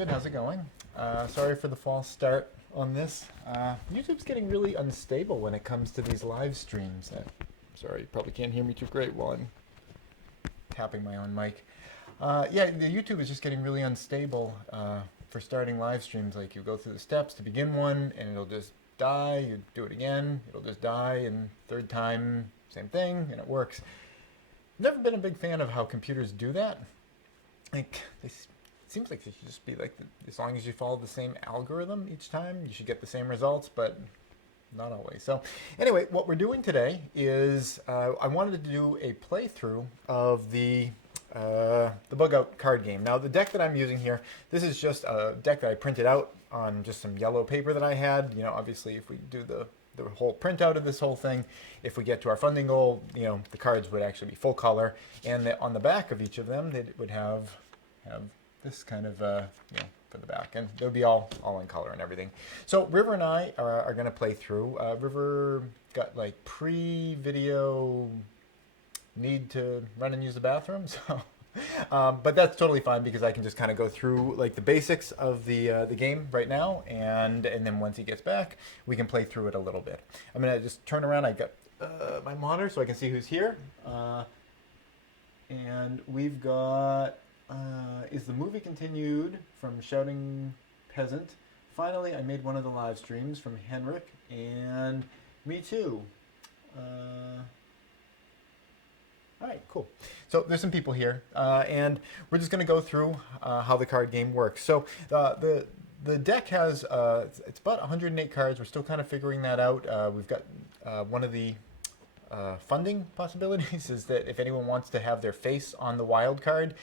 David. How's it going? Sorry for the false start on this. YouTube's getting really unstable when it comes to these live streams. Sorry, you probably can't hear me too great while I'm tapping my own mic. Yeah, the YouTube is just getting really unstable for starting live streams. Like, you go through the steps to begin one, and it'll just die. You do it again, it'll just die, and third time, same thing, and it works. Never been a big fan of how computers do that. Like, it seems like they should just be like, as long as you follow the same algorithm each time, you should get the same results, but not always. So anyway, what we're doing today is I wanted to do a playthrough of the bug out card game. Now, the deck that I'm using here, this is just a deck that I printed out on just some yellow paper that I had. You know, obviously, if we do the whole printout of this whole thing, if we get to our funding goal, you know, the cards would actually be full color, and on the back of each of them, they would have this kind of, you know, for the back, and they'll be all in color and everything. So River and I are going to play through. River got like pre-video need to run and use the bathroom, so but that's totally fine because I can just kind of go through like the basics of the game right now, and then once he gets back, we can play through it a little bit. I'm gonna just turn around. I got my monitor so I can see who's here, and we've got is the movie continued from Shouting Peasant. Finally, I made one of the live streams from Henrik, and me too. All right, cool. So there's some people here, and we're just going to go through how the card game works. So the deck has, it's about 108 cards. We're still kind of figuring that out. We've got one of the funding possibilities is that if anyone wants to have their face on the wild card,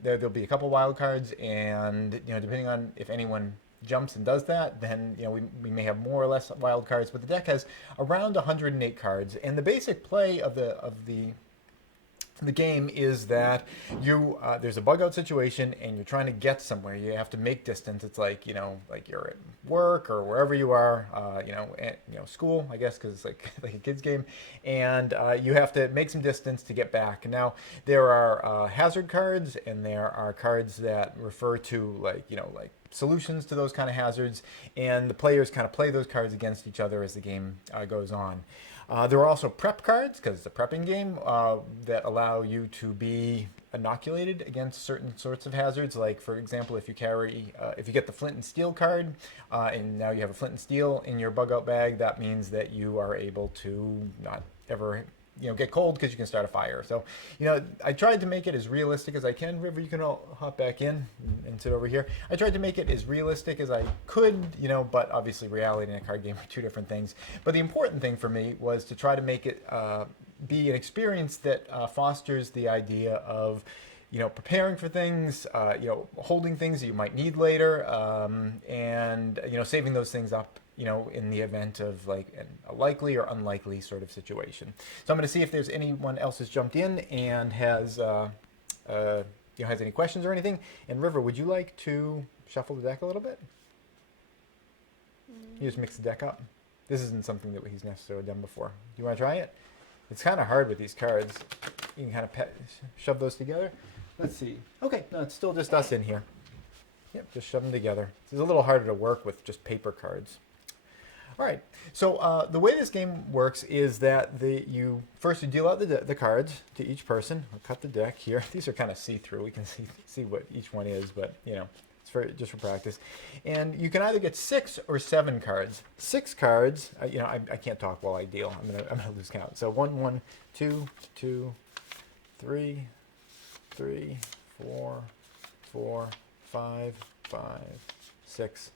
there'll be a couple wild cards, and you know, depending on if anyone jumps and does that, then you know we may have more or less wild cards. But the deck has around 108 cards, and the basic play of the game is that you there's a bug out situation and you're trying to get somewhere. You have to make distance. It's like, you know, like you're at work or wherever you are, you know, school, I guess, because it's like a kid's game, and you have to make some distance to get back. Now there are hazard cards, and there are cards that refer to like, you know, like solutions to those kind of hazards, and the players kind of play those cards against each other as the game goes on. There are also prep cards, because it's a prepping game, that allow you to be inoculated against certain sorts of hazards. Like, for example, if you get the flint and steel card, and now you have a flint and steel in your bug out bag, that means that you are able to not ever, you know, get cold because you can start a fire. So, you know, I tried to make it as realistic as I can. River, you can all hop back in and sit over here. I tried to make it as realistic as I could, you know, but obviously reality and a card game are two different things. But the important thing for me was to try to make it be an experience that fosters the idea of, you know, preparing for things, you know, holding things that you might need later, and, you know, saving those things up, you know, in the event of like a likely or unlikely sort of situation. So I'm going to see if there's anyone else has jumped in and has, you know, has any questions or anything. And River, would you like to shuffle the deck a little bit? You just mix the deck up. This isn't something that he's necessarily done before. Do you want to try it? It's kind of hard with these cards. You can kind of shove those together. Let's see. Okay, no, it's still just us in here. Yep, just shove them together. It's a little harder to work with just paper cards. All right, so the way this game works is that you deal out the cards to each person. I'll cut the deck here. These are kind of see-through. We can see what each one is, but you know, it's just for practice. And you can either get 6 or 7 cards. 6 cards. You know, I can't talk while I deal. I'm gonna lose count. So 1, 2, 2, 3, 4, 5, 6.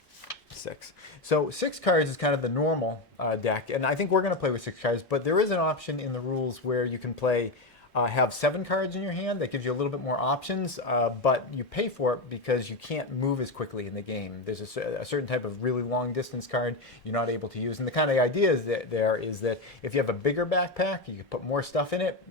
6. So 6 cards is kind of the normal deck, and I think we're going to play with 6 cards, but there is an option in the rules where you can play have 7 cards in your hand. That gives you a little bit more options, but you pay for it because you can't move as quickly in the game. There's a certain type of really long distance card you're not able to use, and the kind of idea is that if you have a bigger backpack, you can put more stuff in it.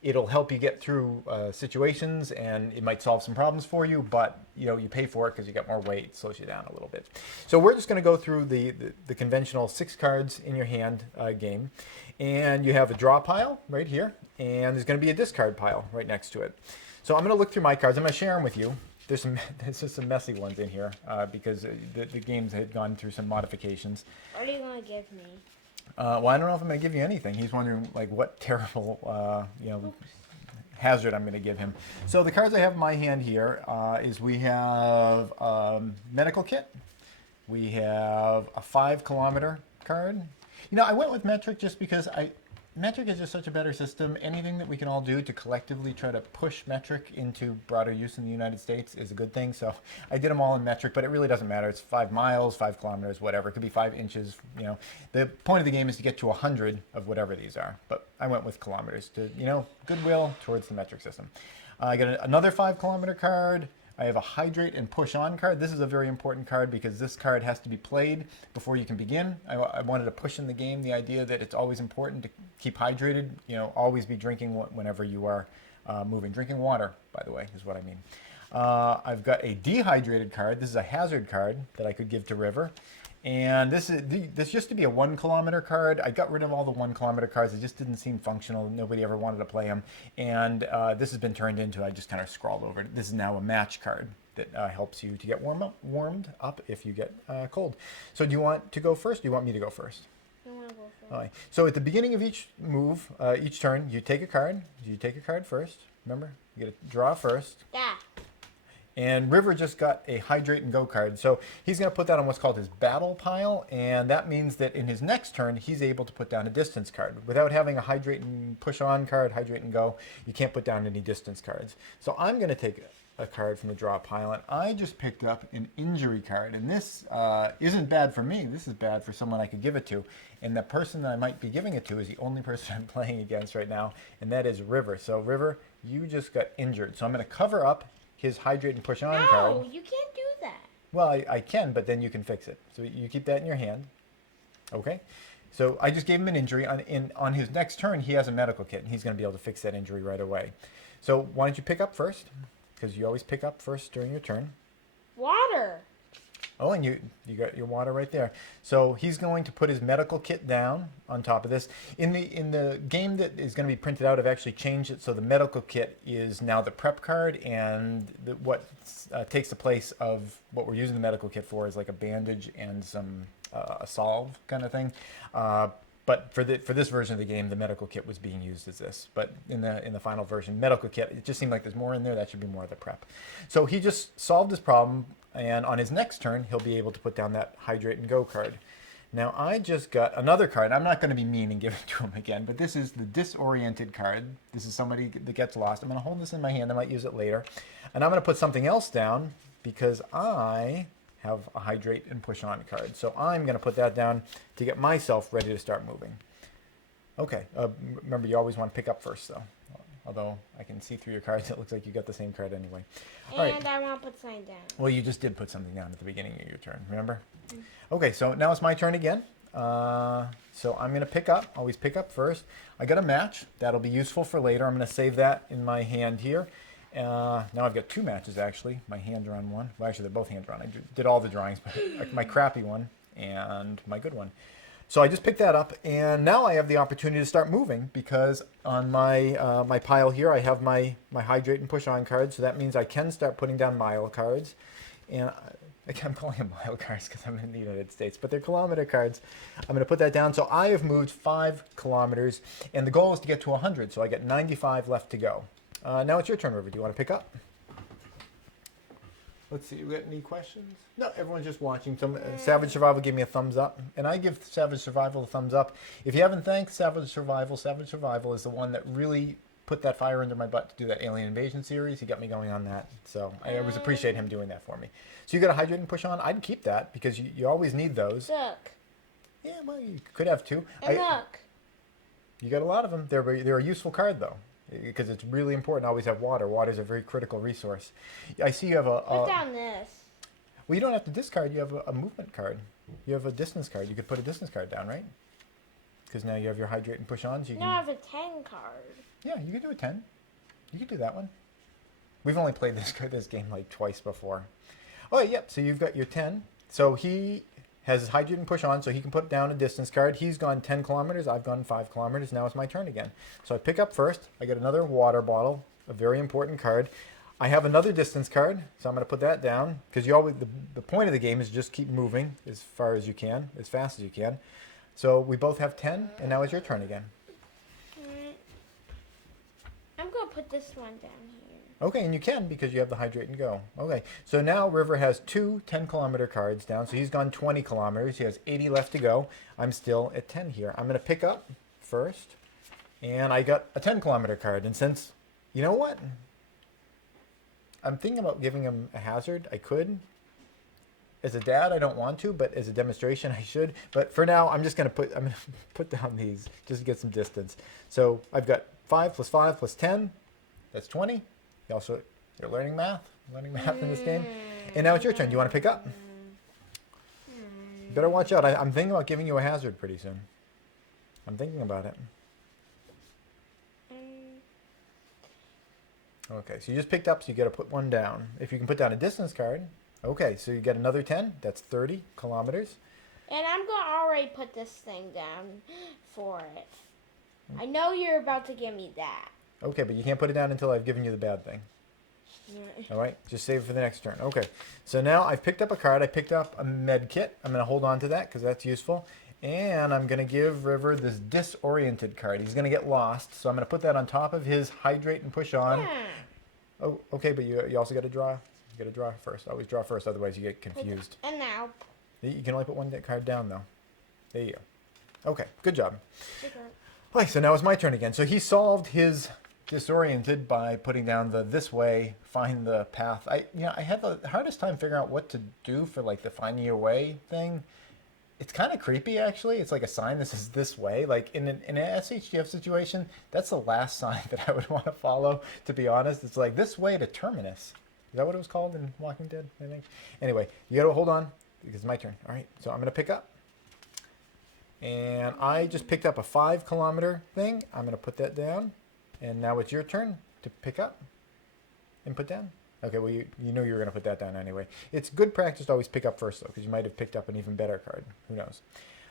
It'll help you get through situations, and it might solve some problems for you, but you know, you pay for it because you got more weight. It slows you down a little bit. So we're just going to go through the conventional 6 cards in your hand game, and you have a draw pile right here, and there's going to be a discard pile right next to it. So I'm going to look through my cards. I'm going to share them with you. there's just some messy ones in here because the games had gone through some modifications. What are you going to give me? Well, I don't know if I'm going to give you anything. He's wondering like what terrible hazard I'm going to give him. So the cards I have in my hand here is we have medical kit. We have a 5-kilometer card. I went with metric just because metric is just such a better system. Anything that we can all do to collectively try to push metric into broader use in the United States is a good thing. So I did them all in metric, but it really doesn't matter. It's 5 miles, 5 kilometers, whatever. It could be 5 inches. The point of the game is to get to 100 of whatever these are. But I went with kilometers to, goodwill towards the metric system. I got another 5-kilometer card. I have a hydrate and push on card. This is a very important card because this card has to be played before you can begin. I wanted to push in the game the idea that it's always important to keep hydrated. Always be drinking whenever you are moving. Drinking water, by the way, is what I mean. I've got a dehydrated card. This is a hazard card that I could give to River. And this used to be a 1-kilometer card. I got rid of all the 1-kilometer cards. It just didn't seem functional. Nobody ever wanted to play them. And this has been turned into, I just kind of scrawled over it. This is now a match card that helps you to get warmed up if you get cold. So do you want to go first? Or do you want me to go first? I want to go first. All right. So at the beginning of each move, each turn, you take a card. You take a card first. Remember, you get to draw first. Yeah. And River just got a hydrate and go card. So he's going to put that on what's called his battle pile. And that means that in his next turn, he's able to put down a distance card. Without having a hydrate and push on card, hydrate and go, you can't put down any distance cards. So I'm going to take a card from the draw pile. And I just picked up an injury card. And this isn't bad for me. This is bad for someone I could give it to. And the person that I might be giving it to is the only person I'm playing against right now. And that is River. So River, you just got injured. So I'm going to cover up his hydrate and push on card. No, you can't do that. Well, I can, but then you can fix it. So you keep that in your hand. Okay? So I just gave him an injury. On his next turn, he has a medical kit, and he's going to be able to fix that injury right away. So why don't you pick up first? Because you always pick up first during your turn. Water. Oh, and you got your water right there. So he's going to put his medical kit down on top of this. In the game that is going to be printed out, I've actually changed it so the medical kit is now the prep card, and what takes the place of what we're using the medical kit for is like a bandage and some a salve kind of thing. But for this version of the game, the medical kit was being used as this. But in the final version, medical kit, it just seemed like there's more in there. That should be more of the prep. So he just solved his problem. And on his next turn, he'll be able to put down that hydrate and go card. Now, I just got another card. I'm not going to be mean and give it to him again, but this is the disoriented card. This is somebody that gets lost. I'm going to hold this in my hand. I might use it later. And I'm going to put something else down because I have a hydrate and push on card. So I'm going to put that down to get myself ready to start moving. Okay. Remember, you always want to pick up first, though. Although I can see through your cards, it looks like you got the same card anyway. All And right. I want to put something down. Well, you just did put something down at the beginning of your turn, remember? Okay, so now it's my turn again. So I'm going to pick up. Always pick up first. I got a match. That'll be useful for later. I'm going to save that in my hand here. Now I've got 2 matches, actually. My hands are on one. Well, actually, they're both hands are on. I did all the drawings, but my crappy one and my good one. So I just picked that up, and now I have the opportunity to start moving because on my my pile here, I have my hydrate and push on cards. So that means I can start putting down mile cards. And I'm calling them mile cards because I'm in the United States, but they're kilometer cards. I'm going to put that down. So I have moved 5 kilometers, and the goal is to get to 100. So I got 95 left to go. Now it's your turn, River. Do you want to pick up? Let's see, we got any questions? No, everyone's just watching. Savage Survival gave me a thumbs up, and I give Savage Survival a thumbs up. If you haven't thanked Savage Survival is the one that really put that fire under my butt to do that Alien Invasion series. He got me going on that, so I always appreciate him doing that for me. So you got a hydrate and push on? I'd keep that because you always need those. Look. Yeah, well, you could have 2. And look. You got a lot of them. They're a useful card, though. Because it's really important to always have water. Water is a very critical resource. I see you have Put down this. Well, you don't have to discard. You have a movement card. You have a distance card. You could put a distance card down, right? Because now you have your hydrate and push on. So you No, I have a 10 card. Yeah, you could do a 10. You could do that one. We've only played this game like twice before. Oh, yep. So you've got your 10. So he has his hydrate and push on, so he can put down a distance card. He's gone 10 kilometers. I've gone 5 kilometers. Now it's my turn again. So I pick up first. I get another water bottle, a very important card. I have another distance card, so I'm going to put that down because you always the point of the game is just keep moving as far as you can, as fast as you can. So we both have 10, and now it's your turn again. Alright. I'm gonna put this one down here. Okay, and you can because you have the hydrate and go. Okay, so now River has two 10-kilometer cards down, so he's gone 20 kilometers. He has 80 left to go. I'm still at 10 here. I'm going to pick up first, and I got a 10-kilometer card. And since, you know what? I'm thinking about giving him a hazard. I could. As a dad, I don't want to, but as a demonstration, I should. But for now, I'm gonna put down these just to get some distance. So I've got 5 plus 5 plus 10. That's 20. You're learning math in this game. And now it's your turn. You want to pick up? You better watch out. I'm thinking about giving you a hazard pretty soon. I'm thinking about it. Okay, so you just picked up, so you got to put one down. If you can put down a distance card, okay, so you get another 10. That's 30 kilometers. And I'm gonna already put this thing down for it. I know you're about to give me that. Okay, but you can't put it down until I've given you the bad thing. All right, just save it for the next turn. Okay, so now I've picked up a card. I picked up a med kit. I'm going to hold on to that because that's useful. And I'm going to give River this disoriented card. He's going to get lost, so I'm going to put that on top of his hydrate and push on. Oh, okay, but you also got to draw. You got to draw first. Always draw first, otherwise you get confused. And now. You can only put one card down, though. There you go. Okay, good job. Okay. Okay, so now it's my turn again. So he solved his disoriented by putting down the this way, find the path. I had the hardest time figuring out what to do for like the finding your way thing. It's kind of creepy, actually. It's like a sign that says this way. Like in an SHGF situation, that's the last sign that I would want to follow, to be honest. It's like this way to Terminus. Is that what it was called in Walking Dead, I think? Anyway, you got to hold on because it's my turn. All right, so I'm going to pick up. And I just picked up a 5-kilometer thing. I'm going to put that down. And now it's your turn to pick up and put down. Okay, well, you knew you were going to put that down anyway. It's good practice to always pick up first, though, because you might have picked up an even better card. Who knows?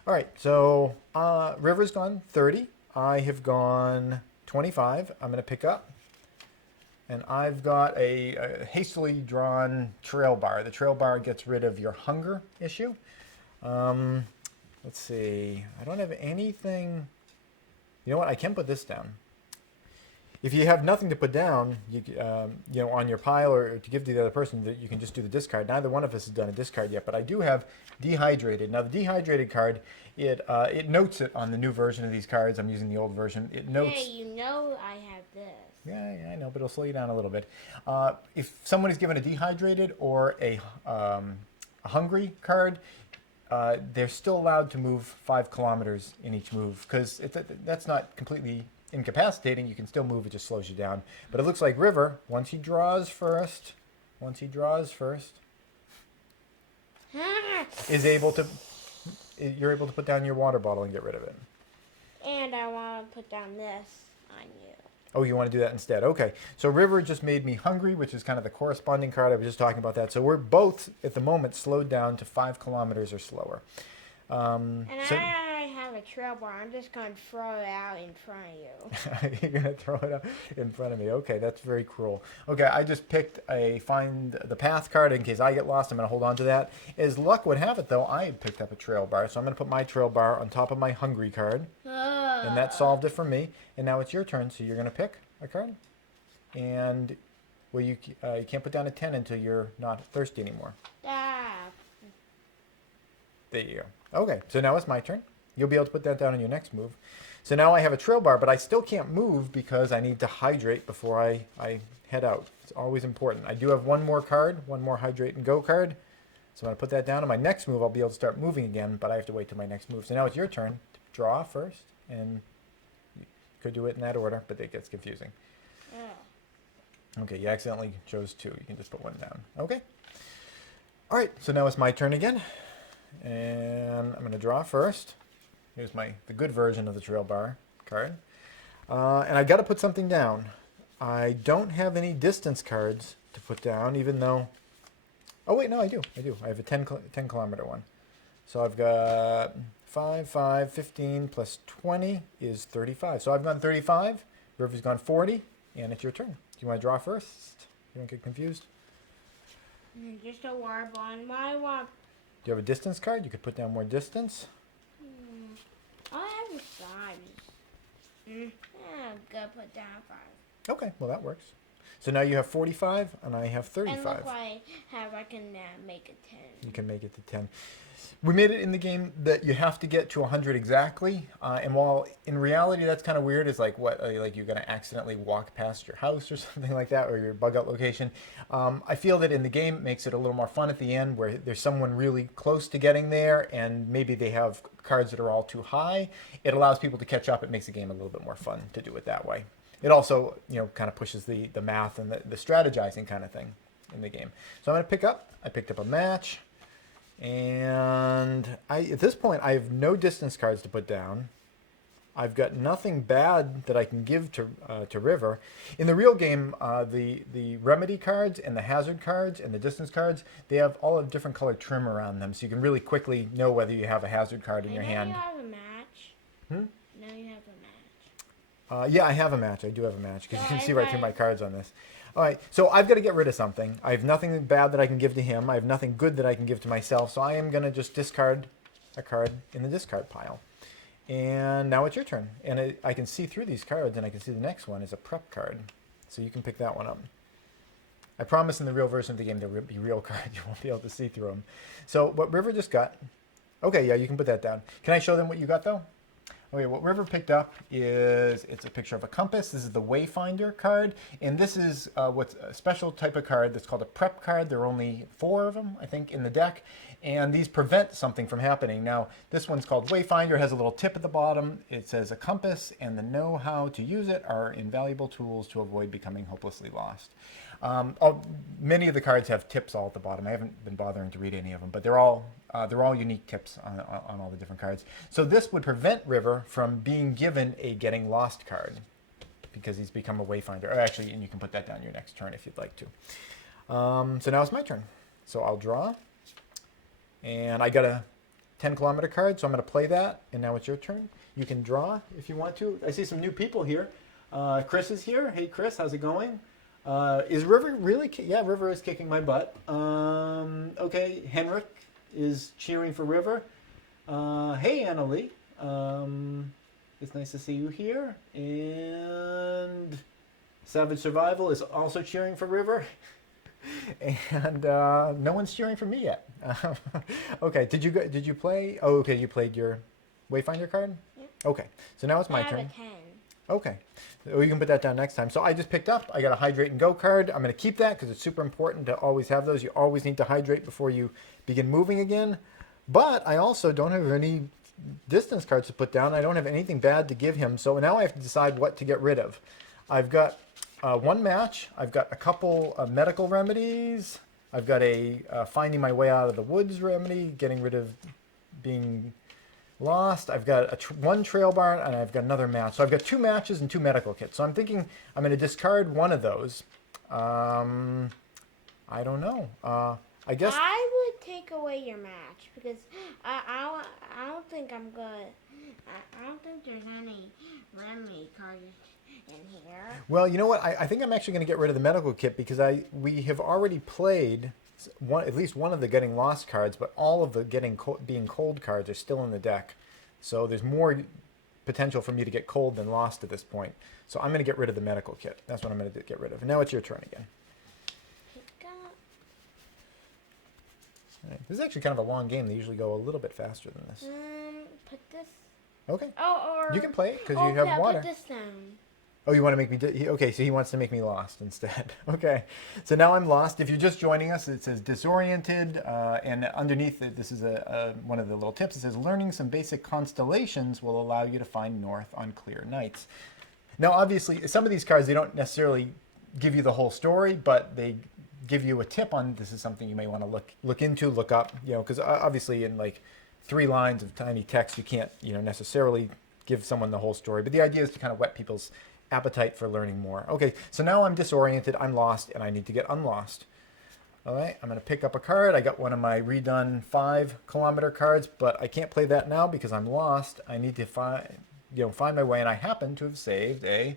All right, so River's gone 30. I have gone 25. I'm going to pick up. And I've got a hastily drawn trail bar. The trail bar gets rid of your hunger issue. Let's see. I don't have anything. You know what? I can put this down. If you have nothing to put down, on your pile or to give to the other person, you can just do the discard. Neither one of us has done a discard yet, but I do have dehydrated. Now, the dehydrated card, it notes it on the new version of these cards. I'm using the old version. It notes. Hey, you know I have this. Yeah, I know, but it'll slow you down a little bit. If someone is given a dehydrated or a hungry card, they're still allowed to move 5 kilometers in each move because that's not completely incapacitating. You can still move, it just slows you down. But it looks like River, once he draws first, you're able to put down your water bottle and get rid of it. And I want to put down this on you. Oh, you want to do that instead? Okay. So River just made me hungry, which is kind of the corresponding card. I was just talking about that. So we're both, at the moment, slowed down to 5 kilometers or slower. I have a trail bar. I'm just going to throw it out in front of you. You're going to throw it out in front of me. Okay, that's very cruel. Okay, I just picked a find the path card in case I get lost. I'm going to hold on to that. As luck would have it, though, I had picked up a trail bar. So I'm going to put my trail bar on top of my hungry card. And that solved it for me. And now it's your turn. So you're going to pick a card. And well, you can't put down a 10 until you're not thirsty anymore. There you go. Okay, so now it's my turn. You'll be able to put that down in your next move. So now I have a trail bar, but I still can't move because I need to hydrate before I head out. It's always important. I do have one more card, one more hydrate and go card. So I'm going to put that down. In my next move, I'll be able to start moving again, but I have to wait till my next move. So now it's your turn to draw first, and you could do it in that order, but it gets confusing. Okay, you accidentally chose 2. You can just put 1 down. Okay. All right, so now it's my turn again. And I'm going to draw first. Here's the good version of the trail bar card. And I've got to put something down. I don't have any distance cards to put down, even though... Oh, wait, no, I do. I have a 10 kilometer one. So I've got 5, 15 plus 20 is 35. So I've gone 35. River's gone 40. And it's your turn. Do you want to draw first? You don't get confused? Just a warble on my one. Do you have a distance card? You could put down more distance. I have 5s. I'm gonna put down 5. Okay, well that works. So now you have 45, and I have 35. And look what I have. I can make it 10. You can make it to 10. We made it in the game that you have to get to 100 exactly, and while in reality that's kind of weird, it's like what, like you're going to accidentally walk past your house or something like that, or your bug out location. I feel that in the game it makes it a little more fun at the end, where there's someone really close to getting there, and maybe they have cards that are all too high. It allows people to catch up. It makes the game a little bit more fun to do it that way. It also, kind of pushes the math and the strategizing kind of thing in the game. So I'm going to pick up. I picked up a match. And at this point, I have no distance cards to put down. I've got nothing bad that I can give to River. In the real game, the remedy cards and the hazard cards and the distance cards, they have all a different colored trim around them, so you can really quickly know whether you have a hazard card in your hand. You have a match. Now you have a match. Yeah, I have a match. I do have a match, because you can see right through my cards on this. All right, so I've got to get rid of something. I have nothing bad that I can give to him. I have nothing good that I can give to myself, so I am going to just discard a card in the discard pile. And now it's your turn. And I can see through these cards, and I can see the next one is a prep card. So you can pick that one up. I promise in the real version of the game there will be real cards. You won't be able to see through them. So what River just got... Okay, yeah, you can put that down. Can I show them what you got, though? Okay, what River picked up it's a picture of a compass. This is the Wayfinder card, and this is what's a special type of card that's called a prep card. There are only 4 of them, I think, in the deck, and these prevent something from happening. Now, this one's called Wayfinder. It has a little tip at the bottom. It says a compass and the know-how to use it are invaluable tools to avoid becoming hopelessly lost. Many of the cards have tips all at the bottom. I haven't been bothering to read any of them, but they're all unique tips on all the different cards. So this would prevent River from being given a getting lost card, because he's become a Wayfinder. Or actually, and you can put that down your next turn if you'd like to. So now it's my turn. So I'll draw, and I got a 10-kilometer card, so I'm going to play that, and now it's your turn. You can draw if you want to. I see some new people here. Chris is here. Hey, Chris, how's it going? Is River really? Yeah, River is kicking my butt. Okay, Henrik is cheering for River. Hey, Annalie. It's nice to see you here. And Savage Survival is also cheering for River. And no one's cheering for me yet. Okay, did you play? Oh, okay, you played your Wayfinder card? Yeah. Okay, so now it's my turn. I have a 10. Okay, so you can put that down next time. So I just picked up, I got a Hydrate and Go card. I'm going to keep that because it's super important to always have those. You always need to hydrate before you begin moving again. But I also don't have any distance cards to put down. I don't have anything bad to give him. So now I have to decide what to get rid of. I've got one match. I've got a couple of medical remedies. I've got a finding my way out of the woods remedy, getting rid of being lost. I've got one trail bar, and I've got another match. So I've got 2 matches and 2 medical kits. So I'm thinking I'm going to discard one of those. I don't know. I guess I would take away your match, because I don't think I'm good. I don't think there's any remedy cards in here. Well, you know what? I think I'm actually going to get rid of the medical kit, because we have already played at least one of the getting lost cards, but all of the being cold cards are still in the deck. So there's more potential for me to get cold than lost at this point. So I'm going to get rid of the medical kit. That's what I'm going to get rid of. And now it's your turn again. All right. This is actually kind of a long game. They usually go a little bit faster than this. Put this. Okay. Oh, or you can play it because you have water. Put this down. Oh, you want to make me... Okay, so he wants to make me lost instead. Okay, so now I'm lost. If you're just joining us, it says disoriented, and underneath it, this is one of the little tips. It says learning some basic constellations will allow you to find north on clear nights. Now, obviously, some of these cards, they don't necessarily give you the whole story, but they give you a tip on this is something you may want to look into, look up, because obviously in like 3 lines of tiny text, you can't, necessarily give someone the whole story. But the idea is to kind of whet people's appetite for learning more. Okay, so now I'm disoriented, I'm lost, and I need to get unlost. All right, I'm going to pick up a card. I got one of my redone 5-kilometer cards, but I can't play that now because I'm lost. I need to find my way, and I happen to have saved a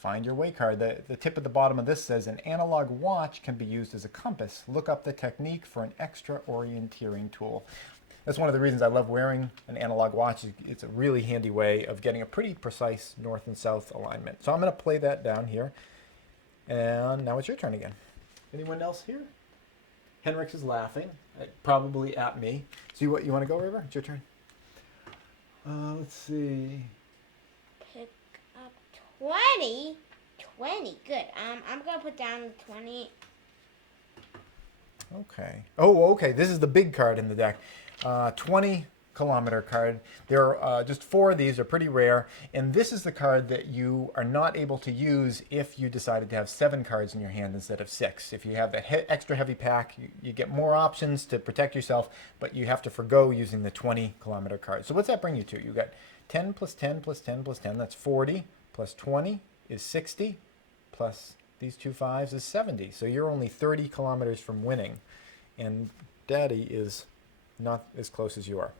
Find your way card. The tip at the bottom of this says, an analog watch can be used as a compass. Look up the technique for an extra orienteering tool. That's one of the reasons I love wearing an analog watch. It's a really handy way of getting a pretty precise north and south alignment. So I'm going to play that down here. And now it's your turn again. Anyone else here? Henrik's is laughing, probably at me. So you want to go, River? It's your turn. Let's see. Pick up 20. 20, good. I'm gonna put down the 20. Okay. Oh, okay. This is the big card in the deck. 20-kilometer card. There are just 4 of these. Are pretty rare. And this is the card that you are not able to use if you decided to have 7 cards in your hand instead of 6. If you have that extra heavy pack, you get more options to protect yourself, but you have to forgo using the 20-kilometer card. So what's that bring you to? You got 10 plus 10 plus 10 plus 10. That's 40. Plus 20 is 60. Plus these 2 5s is 70. So you're only 30 kilometers from winning. And Daddy is not as close as you are.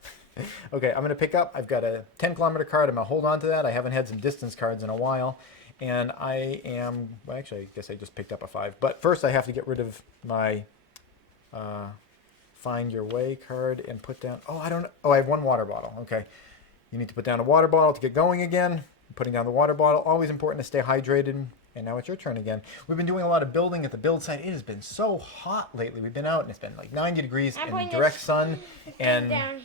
Okay, I'm going to pick up. I've got a 10-kilometer card. I'm going to hold on to that. I haven't had some distance cards in a while. And I am, well, actually, I guess I just picked up a 5. But first I have to get rid of my Find Your Way card and put down, I have 1 water bottle. Okay, you need to put down a water bottle to get going again. Putting down the water bottle, always important to stay hydrated. And now it's your turn again. We've been doing a lot of building at the build site. It has been so hot lately. We've been out and it's been like 90 degrees in direct sun. And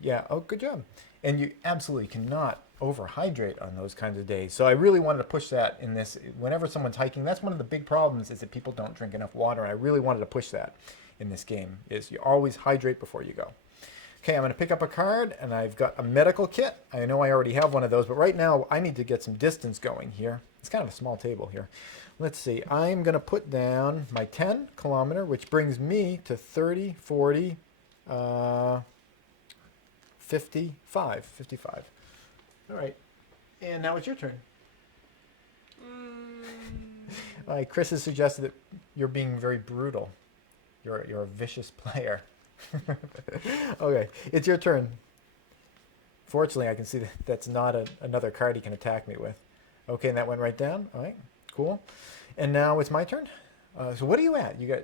yeah, good job. And you absolutely cannot overhydrate on those kinds of days. So I really wanted to push that in this. Whenever someone's hiking, that's one of the big problems, is that people don't drink enough water. And I really wanted to push that in this game, is you always hydrate before you go. Okay, I'm going to pick up a card, and I've got a medical kit. I know I already have one of those, but right now I need to get some distance going here. It's kind of a small table here. Let's see. I'm going to put down my 10-kilometer, which brings me to 30, 40, 55. All right. And now it's your turn. All right, Chris has suggested that you're being very brutal. You're a vicious player. Okay, it's your turn. Fortunately, I can see that that's not another card he can attack me with. Okay, and that went right down. All right, cool. And now it's my turn. So what are you at? You got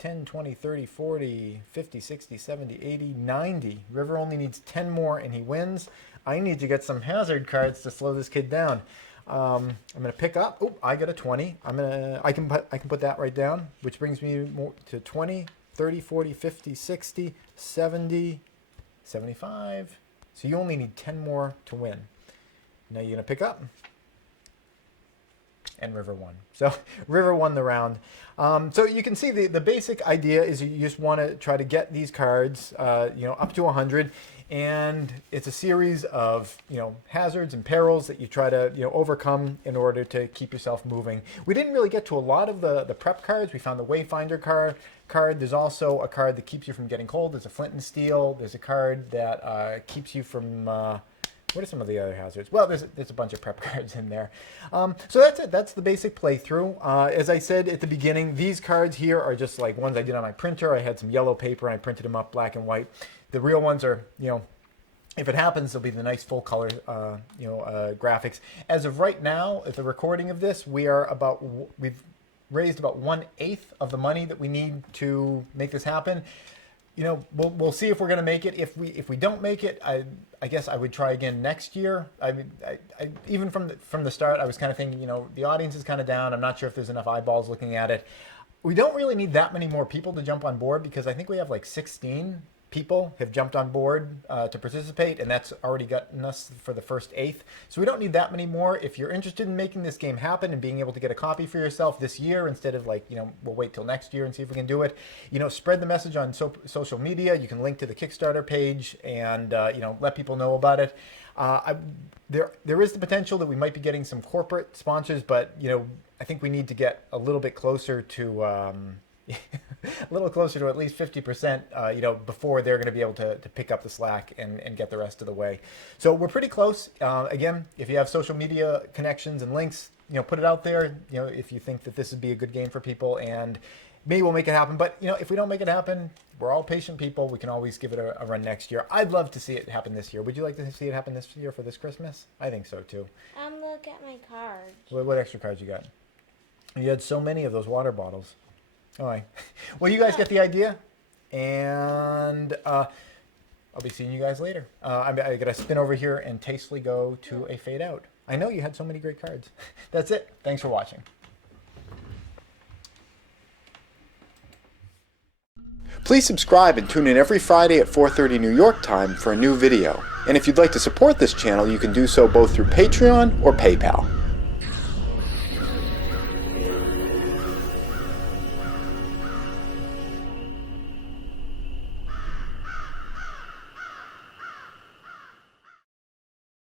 10, 20, 30, 40, 50, 60, 70, 80, 90. River only needs 10 more and he wins. I need to get some hazard cards to slow this kid down. I'm going to pick up. Oh, I got a 20. I can put that right down, which brings me to 20, 30, 40, 50, 60, 70, 75. So you only need 10 more to win. Now you're going to pick up. And River won. So River won the round. So you can see the basic idea is you just want to try to get these cards, up to 100. And it's a series of, hazards and perils that you try to, overcome in order to keep yourself moving. We didn't really get to a lot of the prep cards. We found the Wayfinder card. There's also a card that keeps you from getting cold. There's a Flint and Steel. There's a card that keeps you from... what are some of the other hazards? Well, there's a bunch of prep cards in there. So that's it. That's the basic playthrough. As I said at the beginning, these cards here are just like ones I did on my printer. I had some yellow paper and I printed them up black and white. The real ones are, if it happens, they'll be the nice full color, graphics. As of right now, at the recording of this, we've raised about 1/8 of the money that we need to make this happen. We'll see if we're going to make it. If we don't make it, I guess I would try again next year. I mean, I even from the start, I was kind of thinking, the audience is kind of down. I'm not sure if there's enough eyeballs looking at it. We don't really need that many more people to jump on board, because I think we have like 16 people have jumped on board to participate, and that's already gotten us for the first 1/8. So we don't need that many more. If you're interested in making this game happen and being able to get a copy for yourself this year, instead of we'll wait till next year and see if we can do it, spread the message on social media. You can link to the Kickstarter page and let people know about it. There is the potential that we might be getting some corporate sponsors, but I think we need to get a little bit closer to a little closer to at least 50%, before they're going to be able to pick up the slack and get the rest of the way. So we're pretty close. Again, if you have social media connections and links, put it out there, if you think that this would be a good game for people. And maybe we'll make it happen. But, if we don't make it happen, we're all patient people. We can always give it a run next year. I'd love to see it happen this year. Would you like to see it happen this year for this Christmas? I think so, too. Look at my cards. What extra cards you got? You had so many of those water bottles. All right. Well, you guys get the idea. And I'll be seeing you guys later. I got to spin over here and tastefully go to a fade out. I know you had so many great cards. That's it. Thanks for watching. Please subscribe and tune in every Friday at 4:30 New York time for a new video. And if you'd like to support this channel, you can do so both through Patreon or PayPal.